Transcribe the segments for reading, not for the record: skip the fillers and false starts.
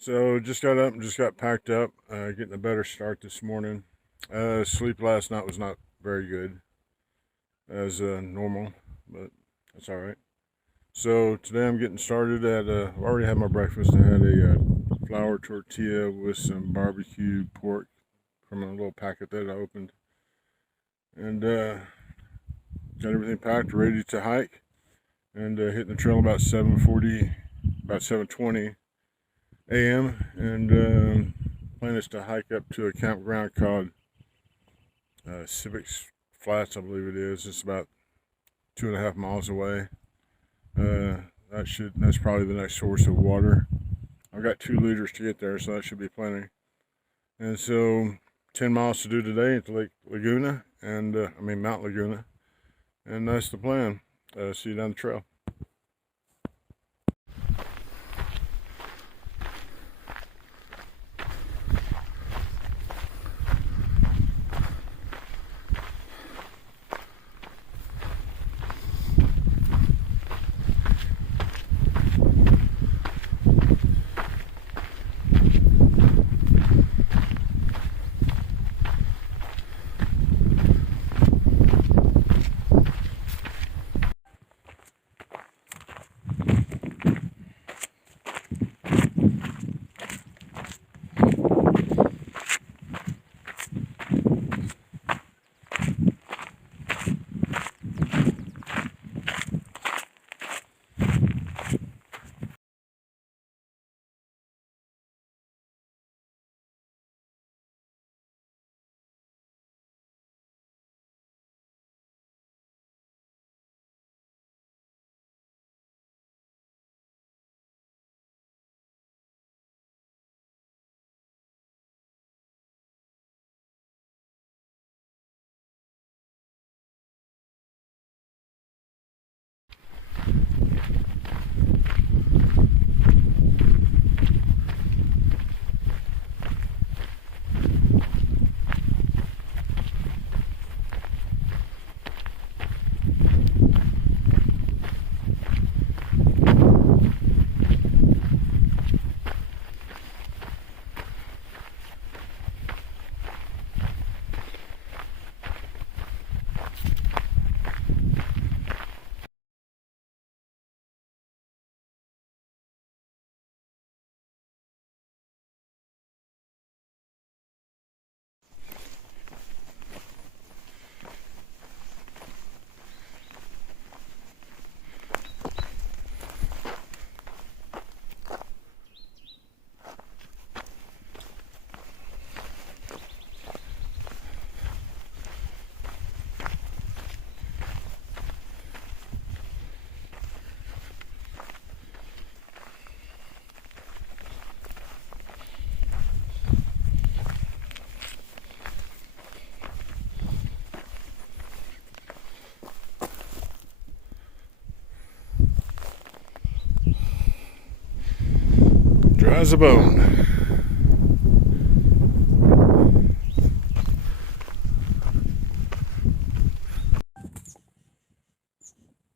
So just got up and just got packed up, getting a better start this morning. Sleep last night was not very good, as normal, but that's all right. So today I'm getting started at. I already had my breakfast. I had a flour tortilla with some barbecue pork from a little packet that I opened, and got everything packed, ready to hike, and hitting the trail about 7:40, about 7:20 a.m. and plan is to hike up to a campground called Civics Flats, I believe it is. It's about 2.5 miles away. That's probably the next source of water. I've got 2 liters to get there, so that should be plenty. And so 10 miles to do today at Lake Laguna, and Mount Laguna, and that's the plan. See you down the trail. Dry as a bone.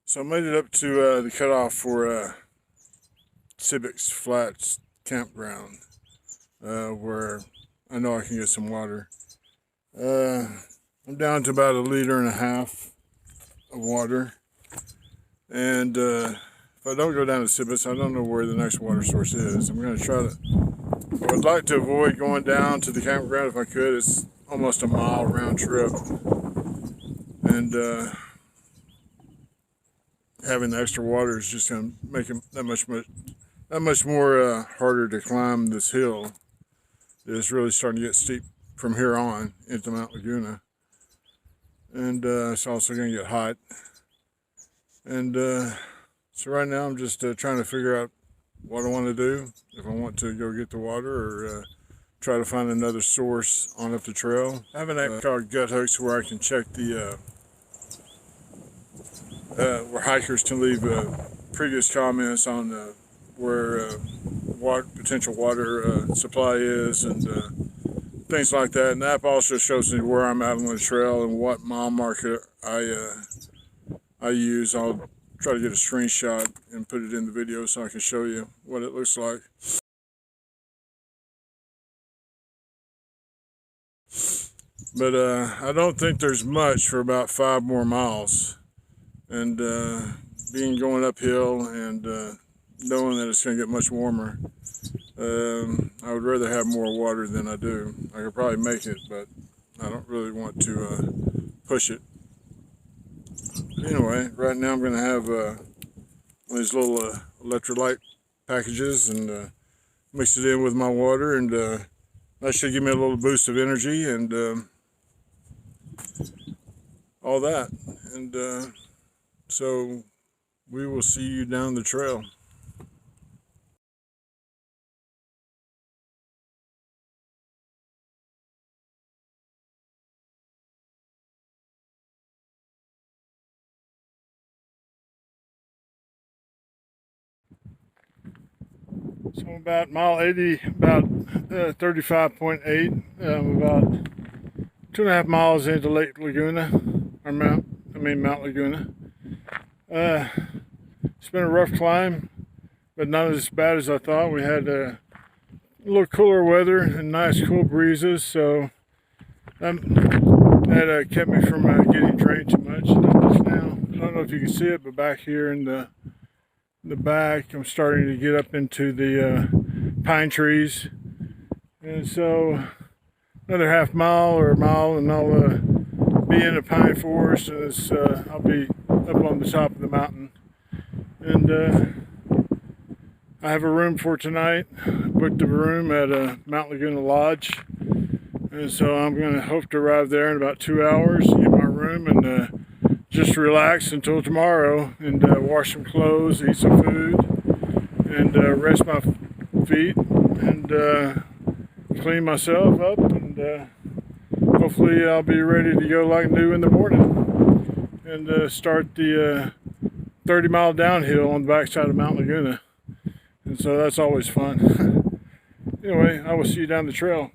So I made it up to the cutoff for Civics Flats campground, where I know I can get some water. Uh, I'm down to about 1.5 liters of water, and if I don't go down to Civics, I don't know where the next water source is. I'm going to try to. I would like to avoid going down to the campground if I could. It's almost a mile round trip, and having the extra water is just going to make it that much more harder to climb this hill. It's really starting to get steep from here on into Mount Laguna, and it's also going to get hot. And so right now I'm just trying to figure out what I want to do. If I want to go get the water or try to find another source on up the trail. I have an app called Guthooks where I can check the where hikers can leave previous comments on where potential water supply is and things like that. And the app also shows me where I'm at on the trail and what mile marker I use. I'll try to get a screenshot and put it in the video so I can show you what it looks like. But I don't think there's much for about 5 more miles. And being going uphill and knowing that it's going to get much warmer, I would rather have more water than I do. I could probably make it, but I don't really want to push it. Anyway, right now I'm going to have one of these little electrolyte packages and mix it in with my water, and that should give me a little boost of energy and all that. And so we will see you down the trail. So I'm about mile 80, about 35.8, about 2.5 miles into Lake Laguna, or Mount Laguna. It's been a rough climb, but not as bad as I thought. We had a little cooler weather and nice cool breezes, so that kept me from getting drained too much. Just now, I don't know if you can see it, but back here in the back, I'm starting to get up into the pine trees, and so another half mile or a mile, and I'll be in a pine forest, and I'll be up on the top of the mountain. And I have a room for tonight. Booked a room at Mount Laguna Lodge, and so I'm going to hope to arrive there in about 2 hours, get my room, and just relax until tomorrow, and wash some clothes, eat some food, and rest my feet, and clean myself up, and hopefully I'll be ready to go like new in the morning, and start the 30-mile downhill on the backside of Mount Laguna. And so that's always fun. Anyway, I will see you down the trail.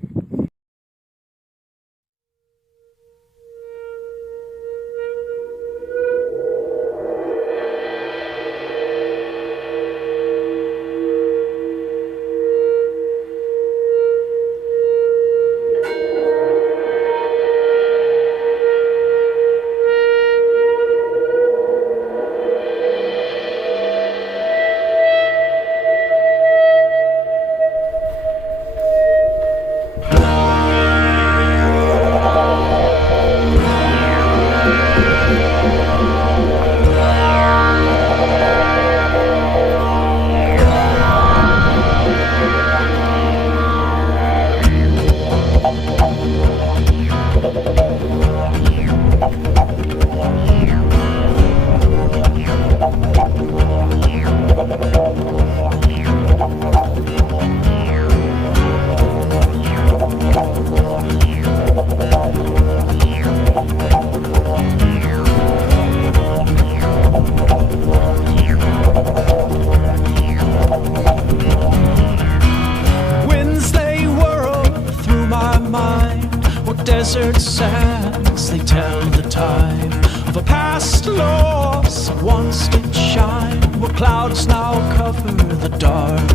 Desert sands, they tell the time of a past loss, once did shine, where clouds now cover the dark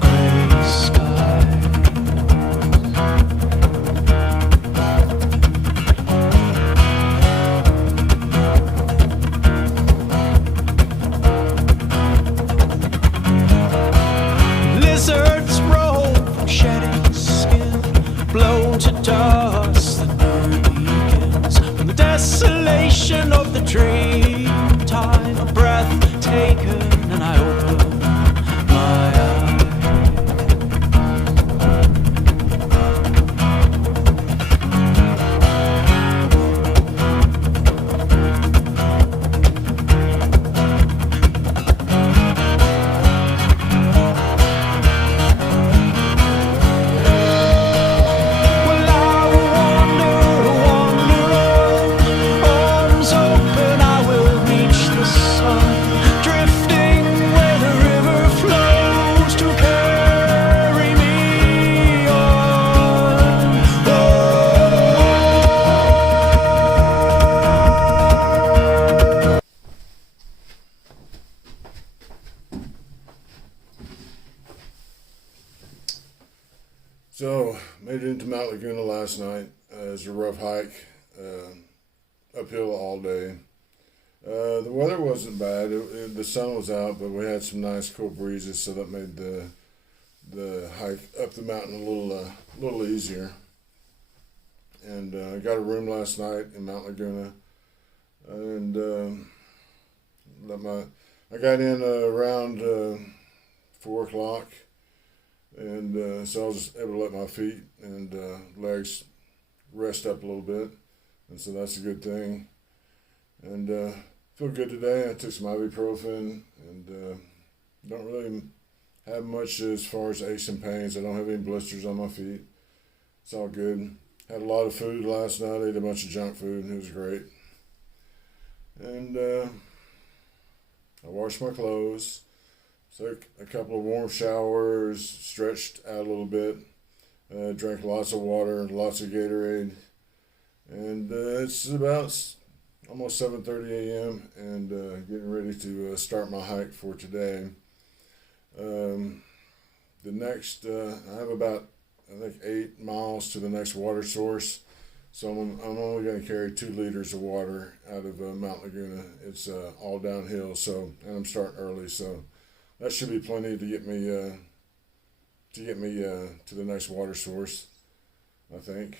gray sky. Lizards roll from shedding skin, blown to dust, the new begins. From the desolation of the dream time, a breath taken, and I open my eyes. So, made it into Mount Laguna last night. was a rough hike, uphill all day. The weather wasn't bad. The sun was out, but we had some nice cool breezes, so that made the hike up the mountain a little easier. And I got a room last night in Mount Laguna, and I got in around 4 o'clock, and so I was able to let my feet and legs rest up a little bit, and so that's a good thing. And feel good today. I took some ibuprofen, and don't really have much as far as aches and pains. I don't have any blisters on my feet. It's all good. Had a lot of food last night. I ate a bunch of junk food, and it was great. And I washed my clothes, took a couple of warm showers, stretched out a little bit, drank lots of water, lots of Gatorade. And it's about almost 7:30 a.m. and getting ready to start my hike for today. The next, I have about, I think, 8 miles to the next water source. So I'm only going to carry 2 liters of water out of Mount Laguna. It's all downhill, and I'm starting early, so that should be plenty to get me to the next water source, I think.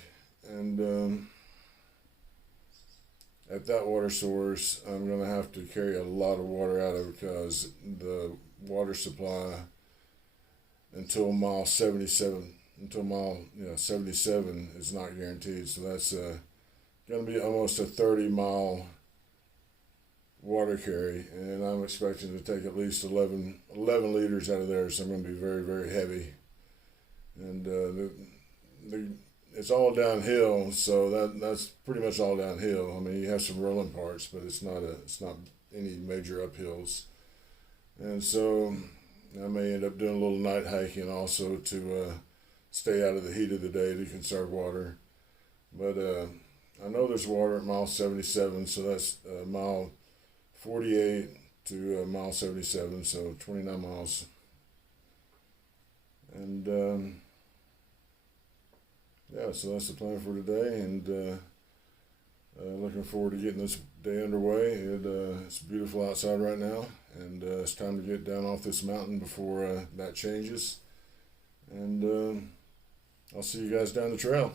And at that water source, I'm going to have to carry a lot of water out of it because the water supply until mile 77 is not guaranteed. So that's going to be almost a 30-mile water carry, and I'm expecting to take at least 11 liters out of there. So I'm going to be very, very heavy, and it's all downhill. So that's pretty much all downhill. I mean, you have some rolling parts, but it's not any major uphills, and so I may end up doing a little night hiking also to stay out of the heat of the day to conserve water. But I know there's water at mile 77, so that's mile 48 to mile 77, so 29 miles. And yeah, so that's the plan for today, and looking forward to getting this day underway. It's beautiful outside right now, and it's time to get down off this mountain before that changes. And I'll see you guys down the trail.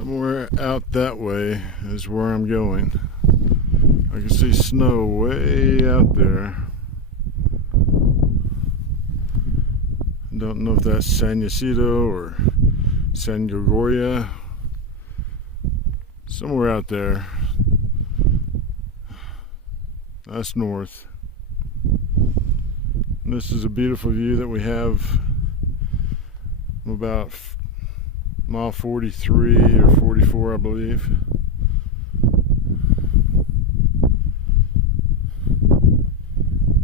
Somewhere out that way is where I'm going. I can see snow way out there. I don't know if that's San Ysidro or San Gregorio. Somewhere out there. That's north. And this is a beautiful view that we have about mile 43 or 44, I believe.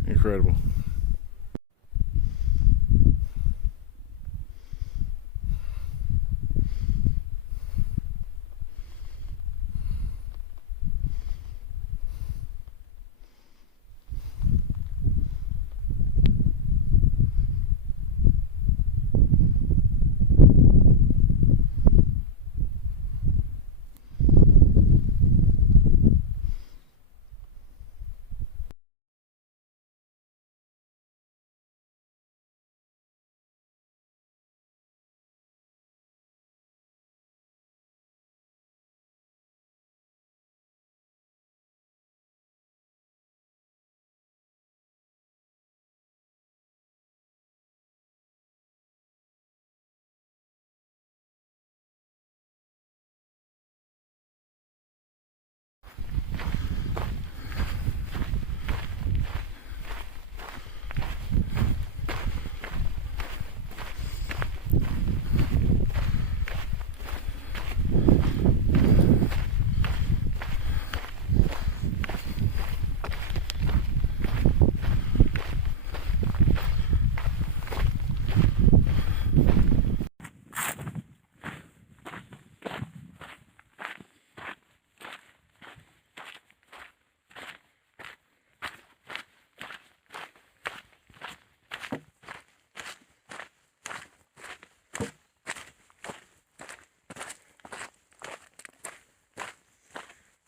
Incredible.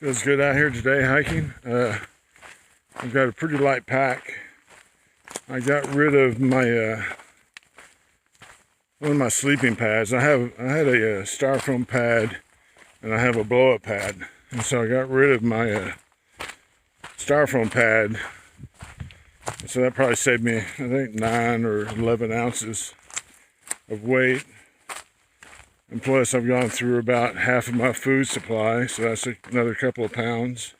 Feels good out here today hiking. I've got a pretty light pack. I got rid of my one of my sleeping pads. I had a styrofoam pad and I have a blow-up pad, and so I got rid of my styrofoam pad. So that probably saved me, I think, 9 or 11 ounces of weight. And plus, I've gone through about half of my food supply, so that's another couple of pounds.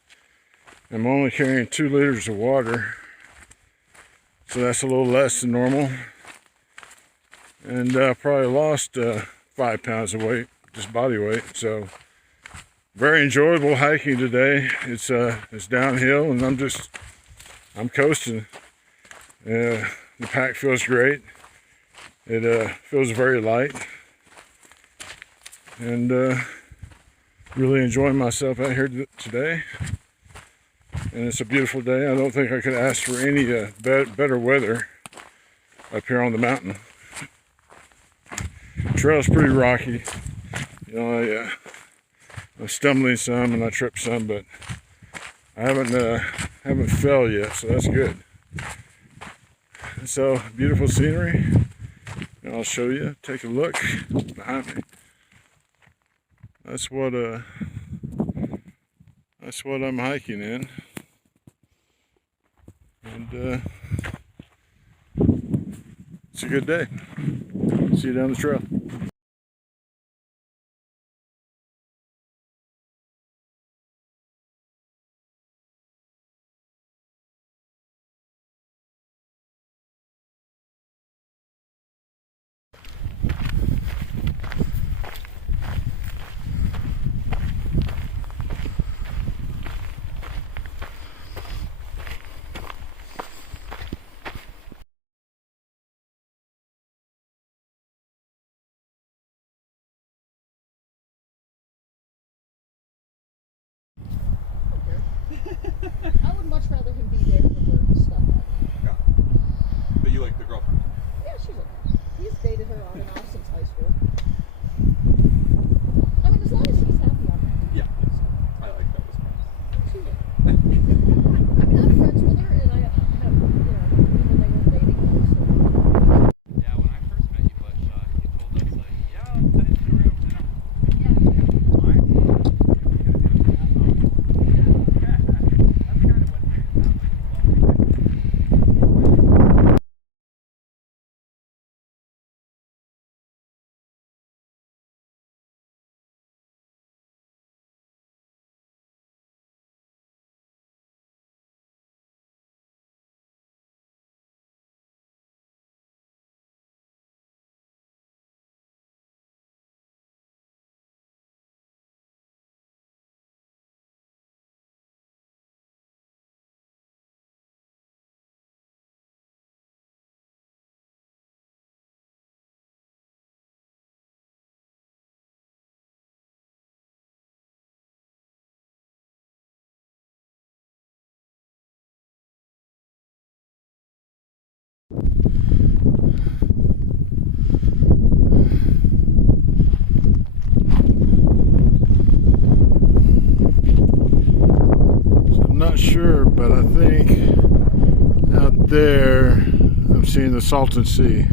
I'm only carrying 2 liters of water, so that's a little less than normal. And I probably lost 5 pounds of weight, just body weight. So very enjoyable hiking today. It's downhill, and I'm coasting. The pack feels great. It feels very light. And really enjoying myself out here today. And it's a beautiful day. I don't think I could ask for any better weather up here on the mountain. The trail's pretty rocky. You know, I'm stumbling some and I tripped some, but I haven't fell yet, so that's good. And so beautiful scenery. And I'll show you. Take a look behind me. That's what I'm hiking in, and it's a good day. See you down the trail. I would much rather him be there for the stuff. Yeah. But you like the girlfriend? Yeah, she's okay. He's dated her on and off since high school. I mean, as long as she's happy, I'm happy. Yeah. I like that response. She's okay. I mean, I'm friends with her, and I have, even when they were dating, I was still. Yeah, when I first met you, Butch, you told us, like, yeah, I'm heading to dinner. Yeah. think out there I'm seeing the Salton Sea.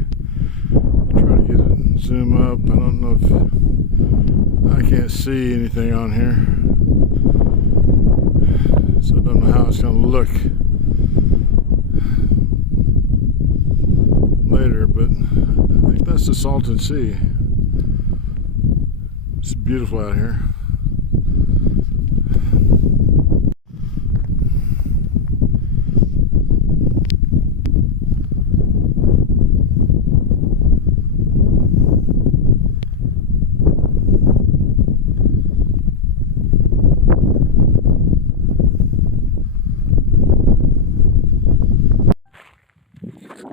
Try to get it, zoom up. I don't know if I can't see anything on here, so I don't know how it's going to look later, but I think that's the Salton Sea. It's beautiful out here.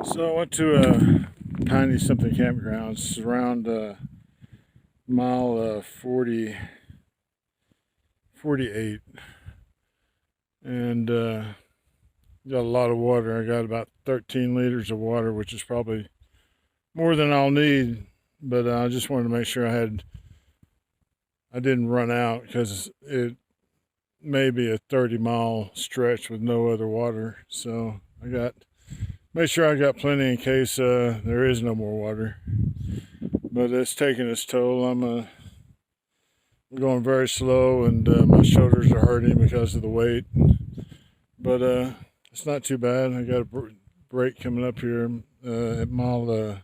So I went to Piney something campground. It's around mile 48, and got a lot of water. I got about 13 liters of water, which is probably more than I'll need, but I just wanted to make sure I didn't run out, because it may be a 30-mile stretch with no other water. So make sure I got plenty in case there is no more water. But it's taking its toll. I'm going very slow, and my shoulders are hurting because of the weight. But it's not too bad. I got a break coming up here at mile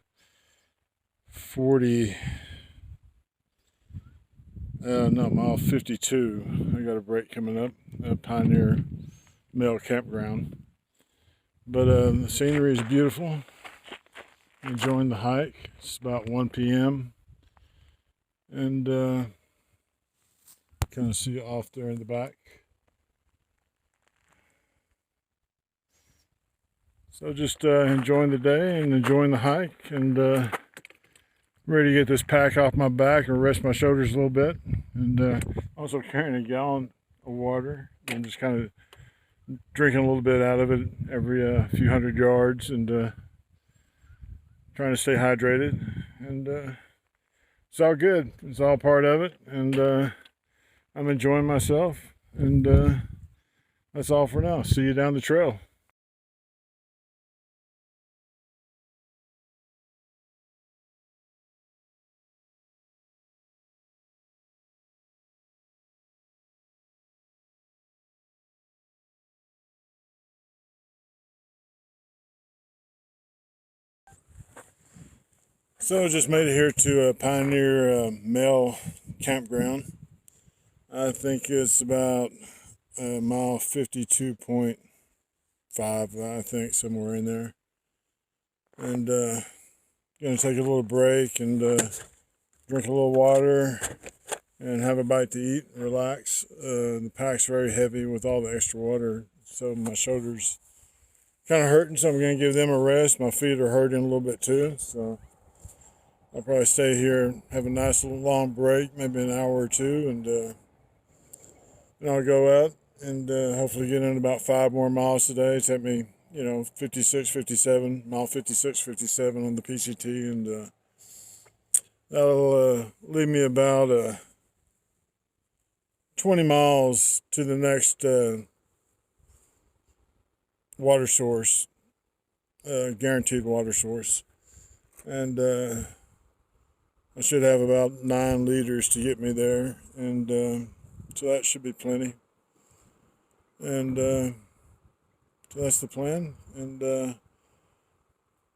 52. I got a break coming up at Pioneer Male Campground. But the scenery is beautiful. Enjoying the hike. It's about 1 p.m. and kind of see off there in the back. So just enjoying the day and enjoying the hike, and ready to get this pack off my back and rest my shoulders a little bit. And also carrying a gallon of water and just kind of drinking a little bit out of it every few hundred yards, and trying to stay hydrated. And it's all good. It's all part of it, and I'm enjoying myself. And that's all for now. See you down the trail. So I just made it here to Pioneer Male Campground. I think it's about mile 52.5, I think, somewhere in there. And gonna take a little break and drink a little water and have a bite to eat and relax. The pack's very heavy with all the extra water, so my shoulders kind of hurting, so I'm gonna give them a rest. My feet are hurting a little bit too, so I'll probably stay here, have a nice little long break, maybe an hour or two, and then I'll go out and hopefully get in about 5 more miles today. Take me, 56, 57, mile 56, 57 on the PCT, and that'll leave me about 20 miles to the next water source, guaranteed water source. And I should have about 9 liters to get me there, and so that should be plenty. And so that's the plan, and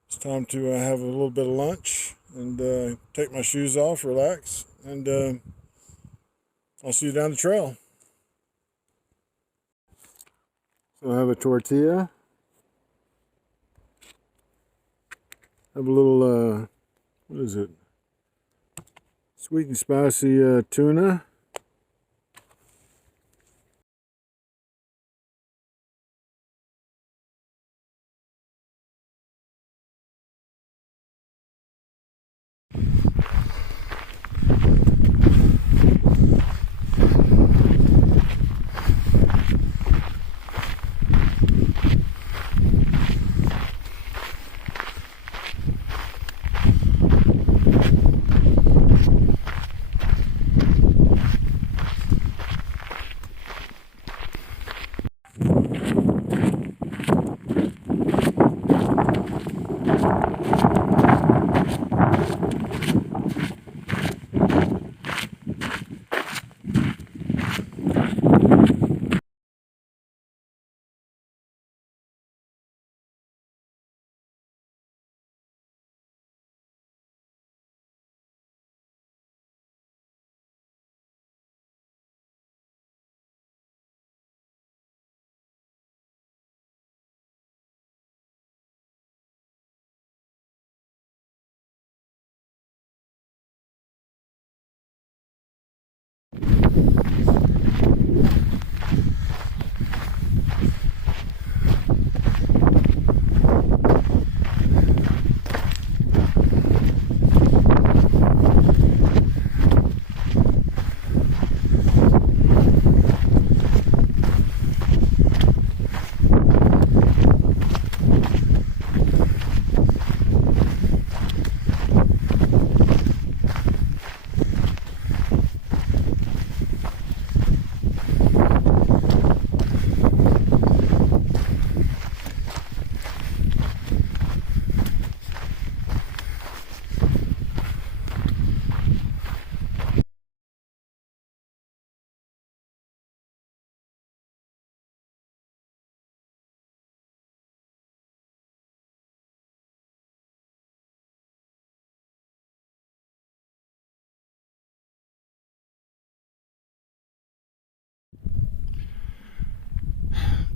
it's time to have a little bit of lunch and take my shoes off, relax, and I'll see you down the trail. So I have a tortilla, have a little what is it? Sweet and spicy tuna.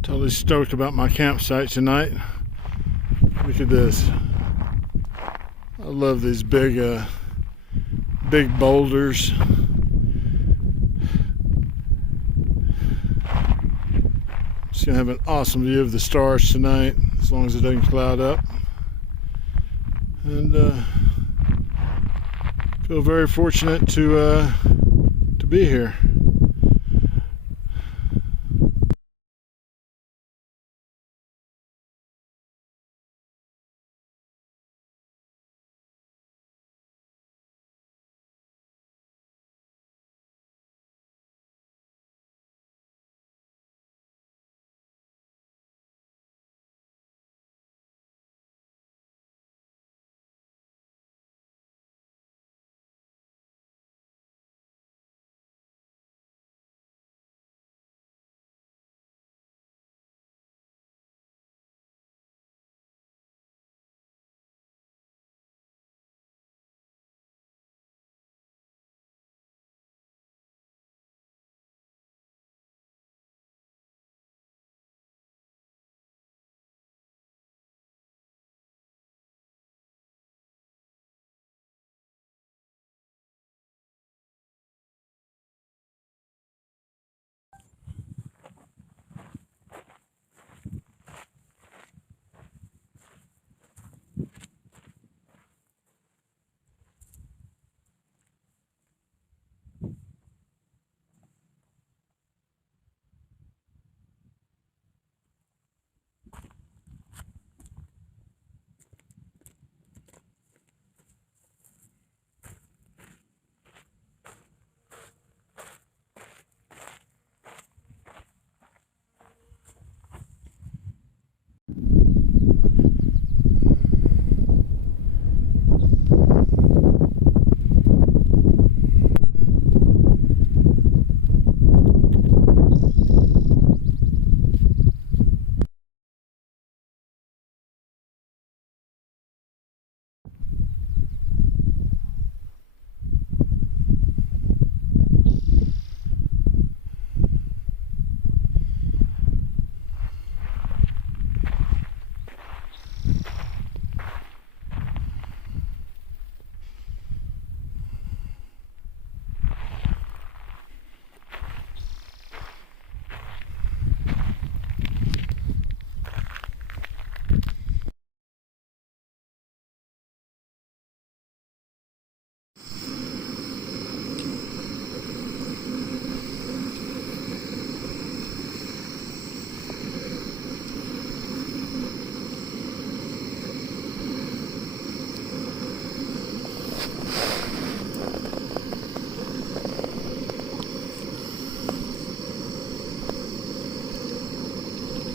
Totally stoked about my campsite tonight. Look at this. I love these big boulders. Just gonna have an awesome view of the stars tonight, as long as it doesn't cloud up. And feel very fortunate to be here.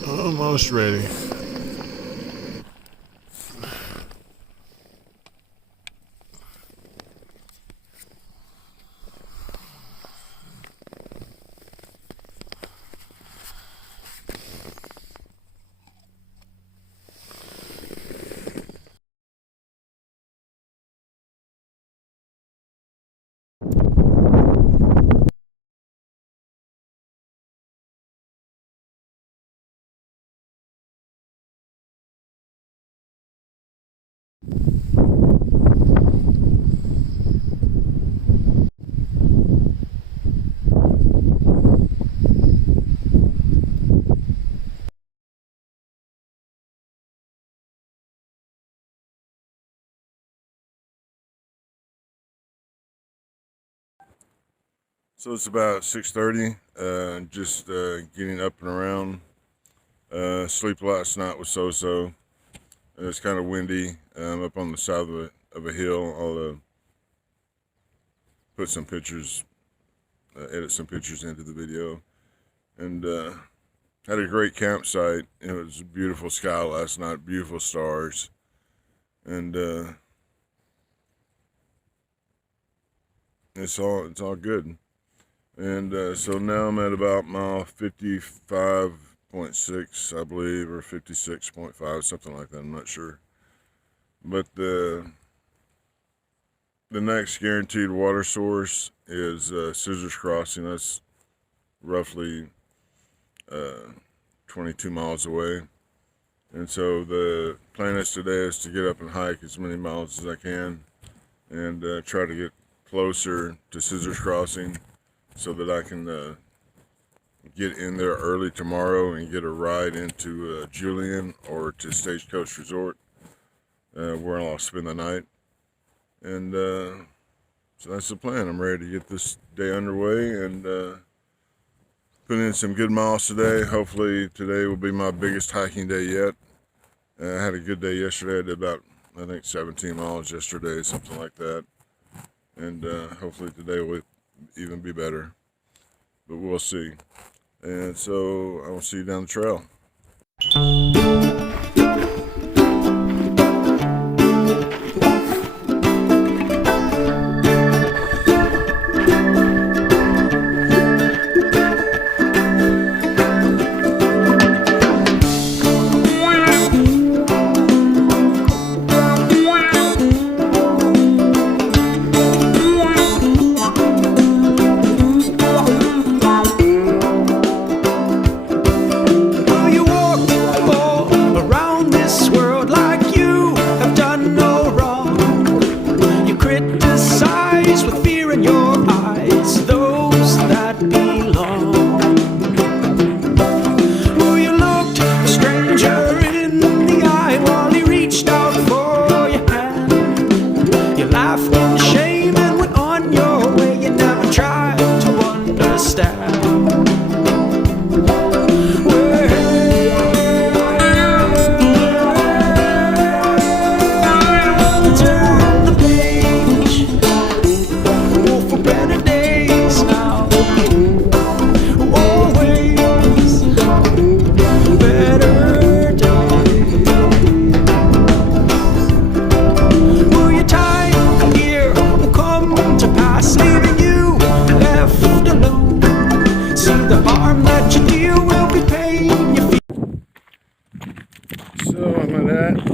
Almost ready. So it's about 6:30. Just getting up and around. Sleep last night was so-so. It's kind of windy. I'm up on the side of a hill. I'll put some pictures, edit some pictures into the video. And had a great campsite. It was a beautiful sky last night, beautiful stars. And it's all good. And so now I'm at about mile 55.6, I believe, or 56.5, something like that. I'm not sure. But the next guaranteed water source is Scissors Crossing. That's roughly 22 miles away. And so the plan is today is to get up and hike as many miles as I can and try to get closer to Scissors Crossing so that I can get in there early tomorrow and get a ride into Julian or to Stagecoach Resort where I'll spend the night. And so that's the plan. I'm ready to get this day underway and put in some good miles today. Hopefully today will be my biggest hiking day yet. I had a good day yesterday. I did about, I think, 17 miles yesterday, something like that. And hopefully today will even be better. But we'll see. And so I will see you down the trail.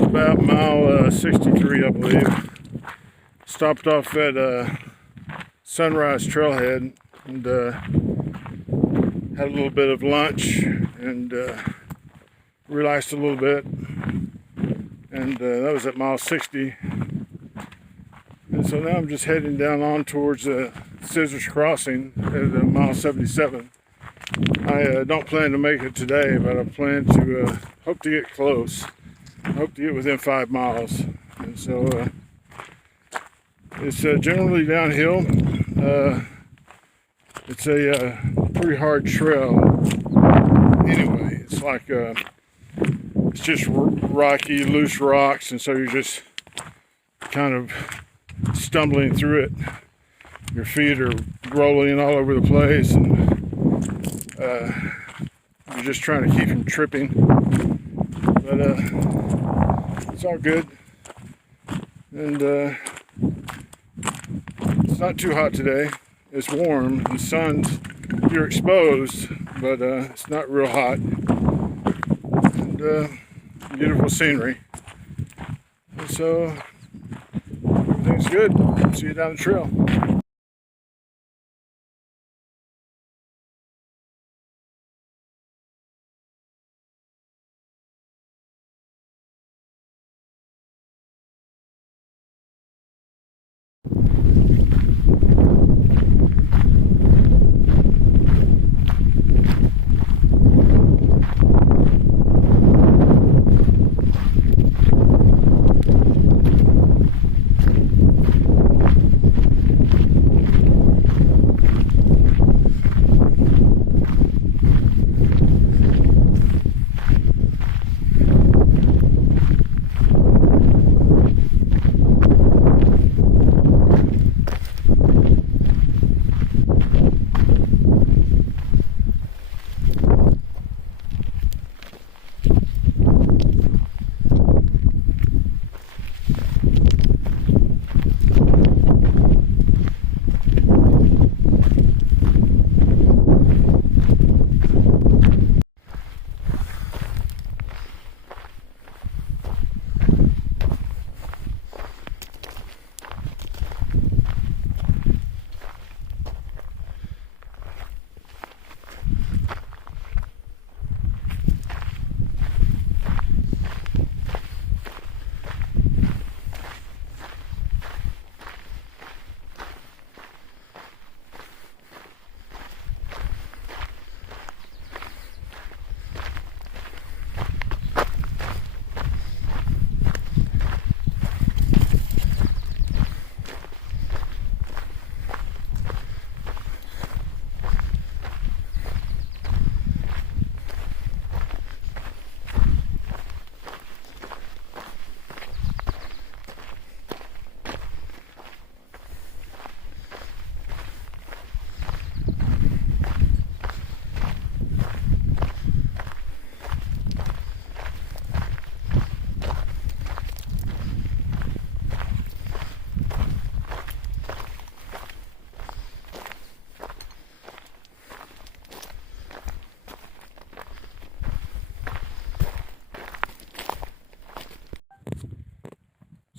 About mile 63, I believe. Stopped off at Sunrise Trailhead and had a little bit of lunch and relaxed a little bit. And that was at mile 60. And so now I'm just heading down on towards Scissors Crossing at mile 77. I don't plan to make it today, but I plan to hope to get close. I hope to get within 5 miles. And so it's generally downhill. It's a pretty hard trail anyway. It's like it's just rocky, loose rocks, and so you're just kind of stumbling through it. Your feet are rolling all over the place, and you're just trying to keep from tripping. But it's all good, and it's not too hot today. It's warm. The sun's, you're exposed, but it's not real hot. And beautiful scenery. And so everything's good. See you down the trail.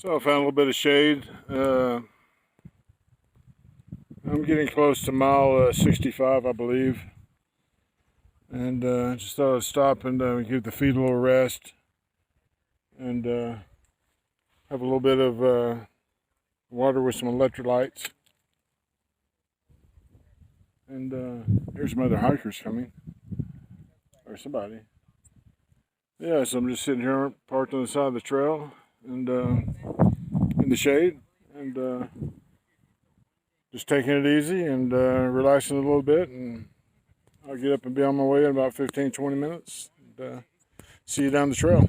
So I found a little bit of shade. I'm getting close to mile 65, I believe. And just thought I'd stop and give the feet a little rest. And have a little bit of water with some electrolytes. And here's some other hikers coming. Or somebody. Yeah, so I'm just sitting here parked on the side of the trail and in the shade. And just taking it easy and relaxing a little bit, and I'll get up and be on my way in about 15-20 minutes. And, see you down the trail.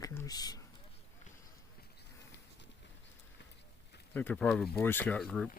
Hikers. I think they're part of a Boy Scout group.